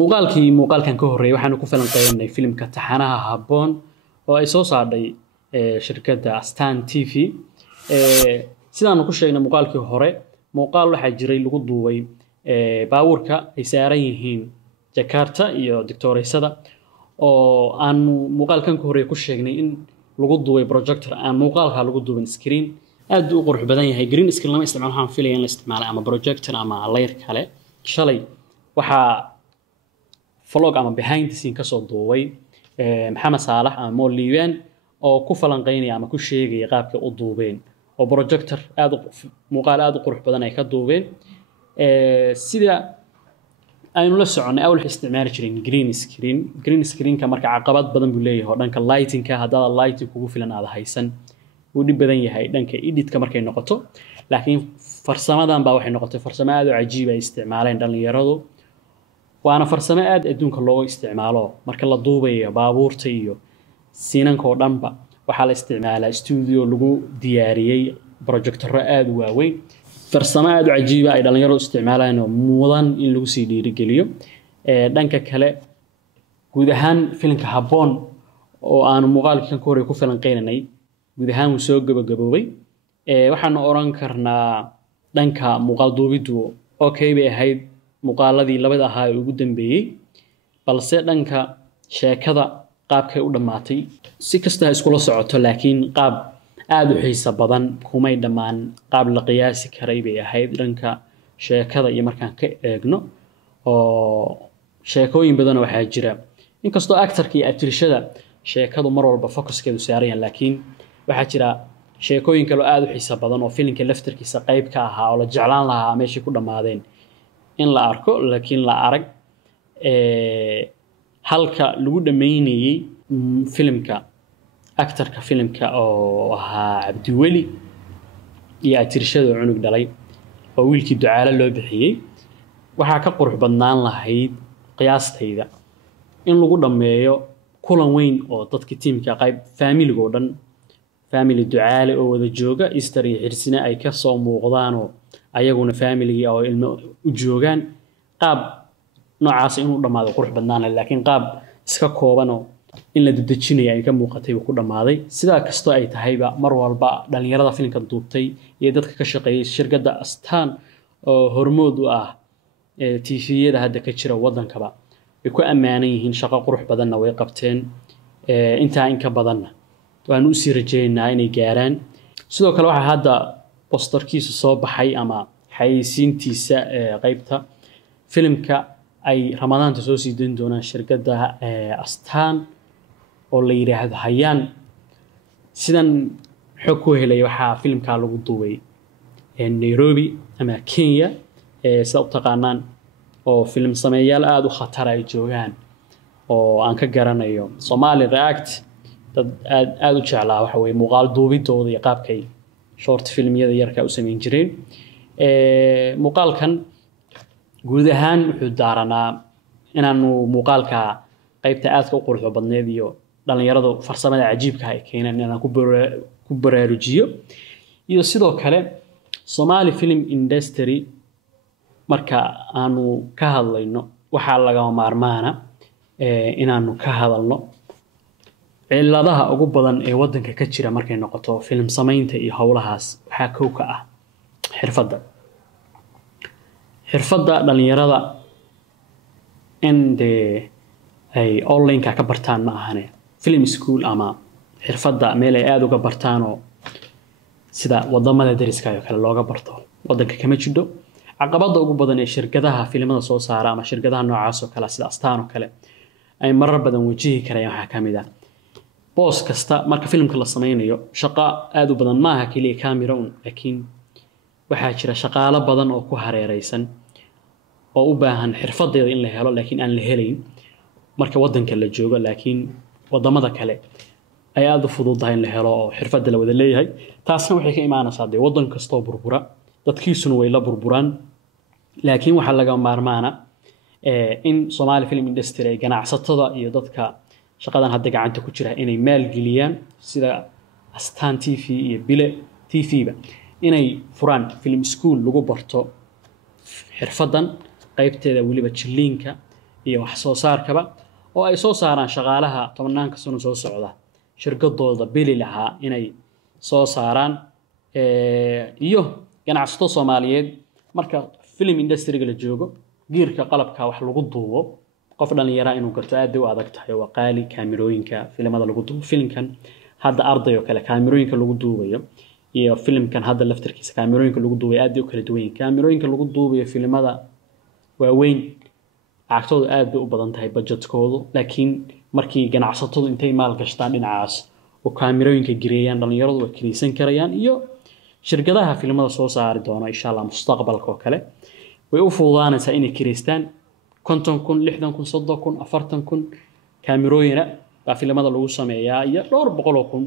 muuqaalkan ka horreeyay waxaanu ku falanqeynay filimka taxanaha habboon oo ay soo saarday shirkadda Astaan TV sidaanu ku sheegnay muuqaalkii hore muuqaal waxa jiray lagu duubay baabuurka ay saaran yihiin Jakarta iyo Dictoreysada oo aanu muuqaalkan ka horreeyay ku sheegnay in lagu duubay projector aan muuqaalka lagu duubin screen aad u qurux badan yahay green screen lama isticmaalo waxaan filayaa in la isticmaalo ama projector ama layer kale shalay waxa vlog ama behind the scene ka soo duubay Maxamed Saalax ama Mo Liibaan oo ku falanqeynaya ama ku sheegay qaabka u duubeen oo projector aad muuqaal aad u qurux badan ay ka duubeen sida aynu la soconay awal isticmaali jireen green screen ka marka caqabad badan buu leeyahay oo dhanka lighting ka hadda lighting kugu filan aad haysan uu dib badan yahay dhanka edit ka markay noqoto laakiin farsamadan baa waxay noqotay farsamo aad u cajiib ay isticmaaleen dhalinyaradu waana farsamo aad adduunka looga isticmaalo marka la duubayo baabuurta iyo siinanka oo dhanba waxaa la isticmaalaa studio lagu diyaariyay projectoro aad u waaweyn farsamo aad u cajiib ay dhalinyaradu isticmaalaan oo mudan in lagu sii dhiirigeliyo dhanka kale guud ahaan filimka habboon oo aanu muuqaalkan ka hor ku falanqeynay guud ahaan uu soo gabagaboobay waxaan oran karnaa dhanka muuqaal duubidu okay bay ahayd muuqaaladii labada ahaa ee ugu dambeeyay balse dhanka sheekada qaabkay u dhamaatay si kasta iskula socoto laakiin qaab aad u xiiso badan kumay dhamaan qaab la qiyaasi karay bay ahayd dhanka sheekada iyo markaan ka eegno oo sheekooyin badan waxaa jira inkastoo actorka iyo actrishada sheekadu mar walba focuskeedu saarayaan laakiin waxaa jira sheekooyin kale aad u xiiso badan oo filimka laftarkiisa qayb ka ahaa oo la jeclaan lahaa meeshii ku dhamaadeen in la arko laakiin la arag halka lagu dhameynayay filimka actorka filimka oo ahaa Cabdiweli iyo actrishada cunug dhalay oo wiilkii ducaale loo bixiyay waxa ka qurux badnaan lahayd qiyaastayda in lagu dhameeyo kulan weyn oo dadka teamka qayb family oo dhan family ducaale oo wada jooga Easter iyo xirsina ay ka soo muuqdaan oo ayaguna family oo ilmo u joogan qaab noocaas inuu dhamaado qurux badnaan laakiin qaab iska kooban oo in la dadajinayo ay ka muuqatay ku dhamaaday sida kasto ay tahayba mar walba dhalinyarada filimka duubtay iyo dadka ka shaqeeyay shirkadda Astaan oo hormood u ah TV-yada hadda ka jira wadankaba ay ku amaanan yihiin shaqo qurux badanna way qabteen inta in ka badanna waan u sii rajeynaa inay gaaraan sidoo kale waxa hadda posterkiisa soo baxay ama xayeysiintiisa qaybta filimka ay ramadaanta soo sii deyn doonaan shirkadda Astaan oo la yiraahdo Hayaan sidan xog ku helay waxa filimka lagu duubay Nairobi ama Kenya sida u taqaanaan oo film sameeyaal aad u khatar ay joogaan oo aan ka garanayo Somali React dad aad u jeclaa waxa way muuqaal duubidooda iyo qaabkay short filmyada yarka u sameyn jireen muuqaalkan guud ahaan wuxuu daaranaa inaanu muuqaalka qaybta aad ka qurux badneed iyo dhalinyaradu farsamada cajiibka ay keeneen inaan ku baraarujiyo iyo sidoo kale Somali film industry marka aanu ka hadlayno waxa laga maarmaana inaanu ka hadalno ciladaha ugu badan ee wadanka ka jira markay noqoto film sameynta iyo hawlahaas waxa koow ka ah xirfadda dhalinyarada in ay online ka bartaan ma ahane film school ama xirfadda meel ay aad uga bartaan oo sida wadamada dariska iyo kale looga barto wadanka kama jidho caqabada ugu badan ee shirkadaha filimada soo saara ama shirkadaha noocaas oo kale sida Astaan oo kale ay marar badan wajihi karayaan waxa kamid ah boos kasta marka filimka la sameynayo shaqo aad u badan ma aha kaliya camera laakiin waxa jira shaqaale badan oo ku hareeraysan oo u baahan xirfadeeda in la helo laakiin aan la helayn marka wadanka la joogo laakiin wadamada kale ay aad u fududahay in la helo oo xirfad la wada leeyahay taasna waxay ka imaanaysaa wadan kasto burbura dadkiisuna way la burburaan laakiin waxa laga maarmaana in Somali film industry ay ganacsatada iyo dadka shaqadan hadda gacanta ku jira inay maal geliyaan sida Astaan TV iyo Bile TV ba inay furaan film school lagu barto xirfadan qaybteeda waliba jiliinka iyo wax soo saarkaba oo ay soo saaraan shaqaalaha tobanaanka sano soo socda shirkadooda bili lahaa inay soo saaraan iyo ganacsato Soomaaliyeed marka film industry la joogo geerka qalabka wax lagu duubo qof dhalinyaro inuu garto aad u adag tahay waa qaali kaamirooyinka filimada lagu duubo filmkan hadda arday oo kale kaamirooyinka lagu duubayo iyo filmkan hadda laftirkiisa kaamirooyinka lagu duubay aad u kala duwan kaamirooyinka lagu duubayo filimada waaweyn lacagtoodu aad bay u badan tahay budgetkoodu laakiin markii ganacsatadu intay maal gashtaan dhinacaas oo kaamirooyinka gireeyaan dhalinyaradu way kireysan karayaan iyo shirkadaha filimada soo saari doona insha Allah mustaqbalka oo kale way u fududaanaysaa inay kireystaan 50,000 60,000 70,000 40,000 kaamirooyina baa filimada lagu sameeyaa iyo 200,000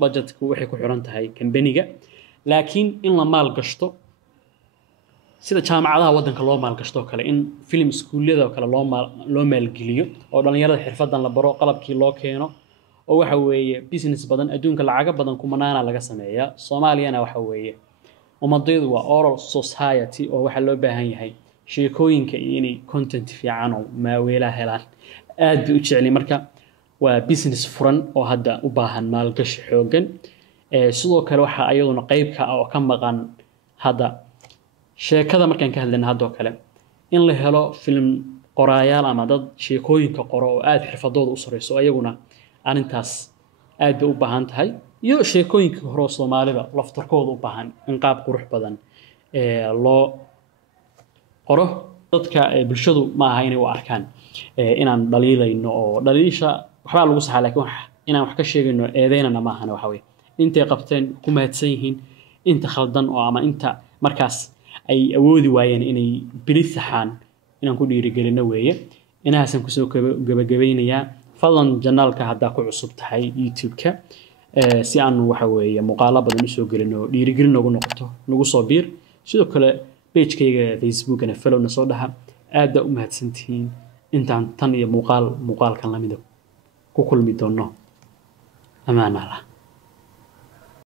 budgetku waxay ku xiran tahay kambaniga laakiin in la maal gashto sida jaamacadaha wadanka loo maal gashto kale in film iskuullada kale loo maalgeliyo oo dhalinyarada xirfadan la baro qalabkii loo keeno oo waxa weeye business badan adduunka lacag badan kumanaana laga sameeyaa Soomaaliyana waxa weeye umadaydu waa oral society oo waxa loo baahan yahay sheekooyinka inay content fiican oo maaweela helaan aad u jecel marka waa business furan oo hadda u baahan maalgashi xoogan sidoo kale waxa ayaduna qayb ka ah oo ka maqan hadda sheekada markaan ka hadlayna hadda kale in la helo film qoraayaal ama dad sheekooyinka qoro oo aad xirfadooda u sareyso ayaguna arintaas aad u baahan tahay iyo sheekooyinka hore Soomaalida laftarkooda u baahan in qaab qurux badan loo qoro dadka bulshadu ma aha inay u arkaan inaan dhaliilayno oo dhaliisha waxba lagu saxaa laakiin inaan wax ka sheegayno eedeynana ma ahana waxa weeye intay qabteen ku mahadsan yihiin inta khaldan oo ama inta markaas ay awoodi waayeen inay bili saxaan inaan ku dhiirigelino weeye inaasan ku soo gabagabaynayaa fadlan janaalka hadda ku cusub tahay YouTube-ka si aan waxa weeye muuqaalo badan u soo gelino dhiirigelin ugu noqoto nagu soo biir sidoo kale page-kayga Facebook-na follow na soo dhaha aad u mahadsantihiin intaan tan iyo muuqaalkan lamid ku kulmi doono amaana Allah